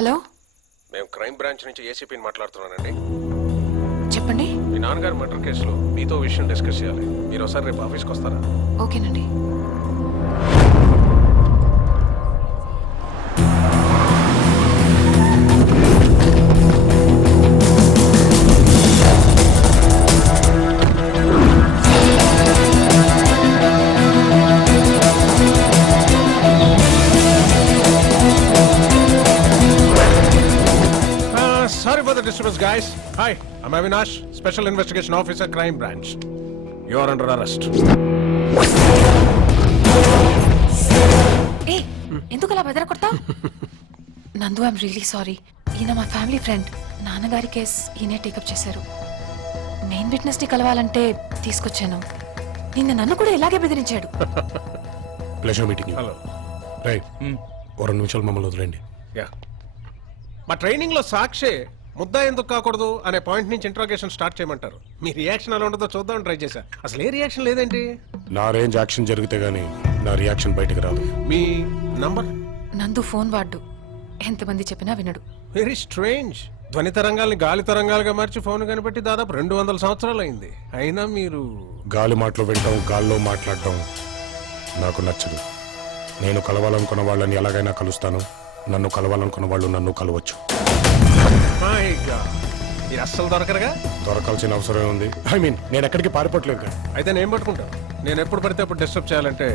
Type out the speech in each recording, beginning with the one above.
Hello, మేము crime branch నుంచి ఏసీపీని మాట్లాడుతున్నానండి. చెప్పండి. మీ నాన్నగారు మర్డర్ కేసులో మీతో విషయం డిస్కస్ చేయాలి. మీరు ఒకసారి రేపు ఆఫీస్కి వస్తారా? ఓకేనండి. Sorry for the disturbance, guys. Hi, I'm Avinash, Special Investigation Officer, Crime Branch. You are under arrest. ఏ ఎందుకు అలా బెదరకొడతావ్? నందు, ఐఎమ్ రియలీ సారీ. ఈయన మా ఫ్యామిలీ ఫ్రెండ్. నాన్నగారి కేస్ ఈయనే టేకప్ చేశారు. మెయిన్ విట్నెస్ ని కలవాలంటే తీసుకొచ్చాను. నిన్న నన్ను కూడా ఇలాగే బెదిరించాడు. Pleasure meeting. హలో. రైట్, ఓ 2 నిమిషాలు మమ్మల్ని వదిలేండి. యా, మా ట్రైనింగ్ లో సాక్షి ముద్దా ఎందుకు కాకూడదు అనే పాయింట్ నుంచి ఇంట్రోగేషన్ స్టార్ట్ చేయమంటారు. మీ రియాక్షన్ ఎలా ఉంటుందో చూద్దాం ట్రై చేశా. అసలు ఏ రియాక్షన్ లేదేంటి? నా రేంజ్ యాక్షన్ జరిగితే గానీ నా రియాక్షన్ బయటకు రాదు. మీ నంబర్? నందు ఫోన్ వాడు. ఎంతమంది చెప్పినా వినడు. Very strange. ధ్వని తరంగాల్ని గాలి తరంగాలుగా మార్చి ఫోన్ కనిపెట్టి దాదాపు 200 సంవత్సరాలు అయింది. అయినా మీరు గాలి మాటలు వింటాం, గాల్లో మాట్లాడటం నాకు నచ్చదు. నేను కలవాలనుకున్న వాళ్ళని ఎలాగైనా కలుస్తాను. నన్ను కలవాలనుకున్న వాళ్ళు నన్ను కలవచ్చు. మై గాడ్, మీరు అస్సలు దొరకరుగా? దొరకాల్సిన అవసరం ఉంది. నేను ఎక్కడికి పారిపోవట్లేదు కదా. అయితే నేను పట్టుకుంటాను. నేను ఎప్పుడు పడితే అప్పుడు డిస్టర్బ్ చేయాలంటే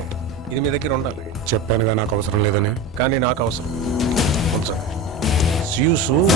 ఇది మీ దగ్గర ఉండాలి. చెప్పానుగా నాకు అవసరం లేదని. కానీ నాకు అవసరం. See you soon.